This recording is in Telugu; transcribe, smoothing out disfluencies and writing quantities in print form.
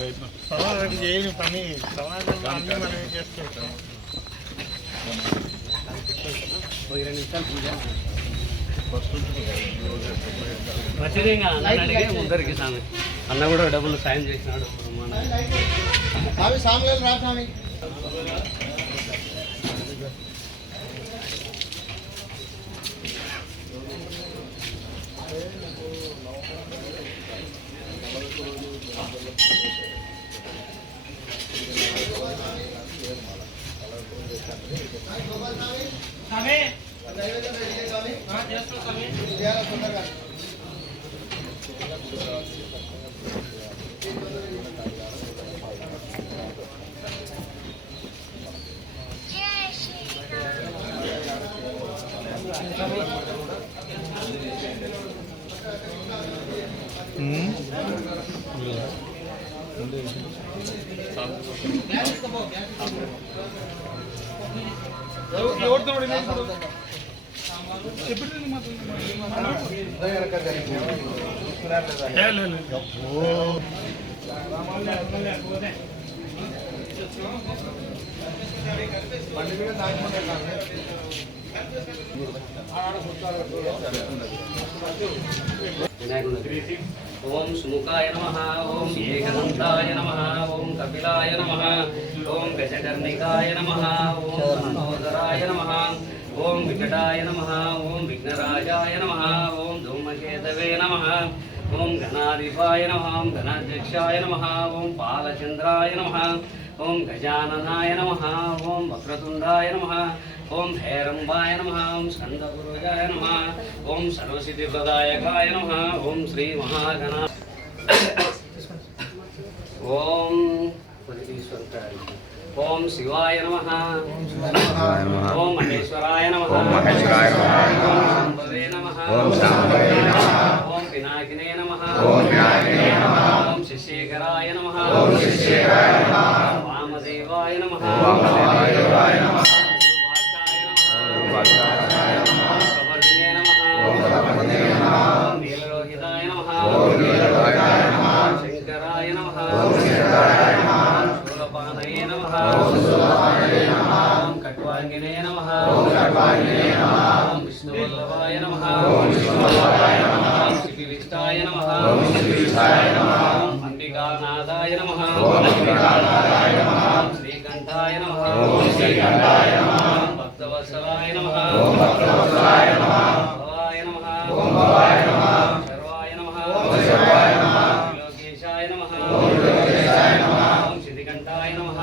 సమాజానికి చేయని పని సమాజంలో అన్ని మనం చేసుకుంటాం. 2 నిమిషాలు పూజ ముందరికి స్వామి అన్న కూడా డబ్బులు సాయం చేసినాడు. ఓం సుముఖాయ నమః, ఓం ఏకదంతాయ నమః, ఓం కపిలాయ నమః, ఓం గజకర్ణికాయ నమః, ఓం లంబోదరాయ నమః, ఓం వికటాయ నమః, ఓం విఘ్నరాజాయ నమః, ఓం ధూమకేతవే నమః, ఓం గణాధిపాయ నమః, ఓం గణాధ్యక్షాయ నమః, ఓం బాలచంద్రాయ నమః, ఓం గజాననాయ నమః, ఓం వక్రతుండాయ నమః, ఓం హేరంబాయ నమః, ఓం స్కందపురుజాయ నమః, ఓం సర్వసిద్ధిప్రదాయకాయ నమః, ఓం శ్రీ మహాగణ ఓం ఓం శివాయ నమః, ఓం మహేశ్వరాయ నమః, ఓం శాంభవే నమః, ఓం పినాకినే నమః, ఓం శశేఖరాయ నమః, వామదేవాయ నమః, కవర్దినే నమః, ఓం నీలలోహితాయ నమః, శంకరాయ నమః, శూలపాణయే నమః, ఓం ఖట్వాంగినే నమః, ఓం విష్ణువల్లభాయ నమః, ఓం శ్రీవిష్టాయ నమః, ఓం అంబికానాథాయ నమః, ఓం శ్రీకంఠాయ నమః, ఓం భక్తవత్సలాయ నమః, ఓం భవాయ నమః, శర్వాయ నమః, లోకేశాయ నమః, ఓం శ్రీకంఠాయ నమః,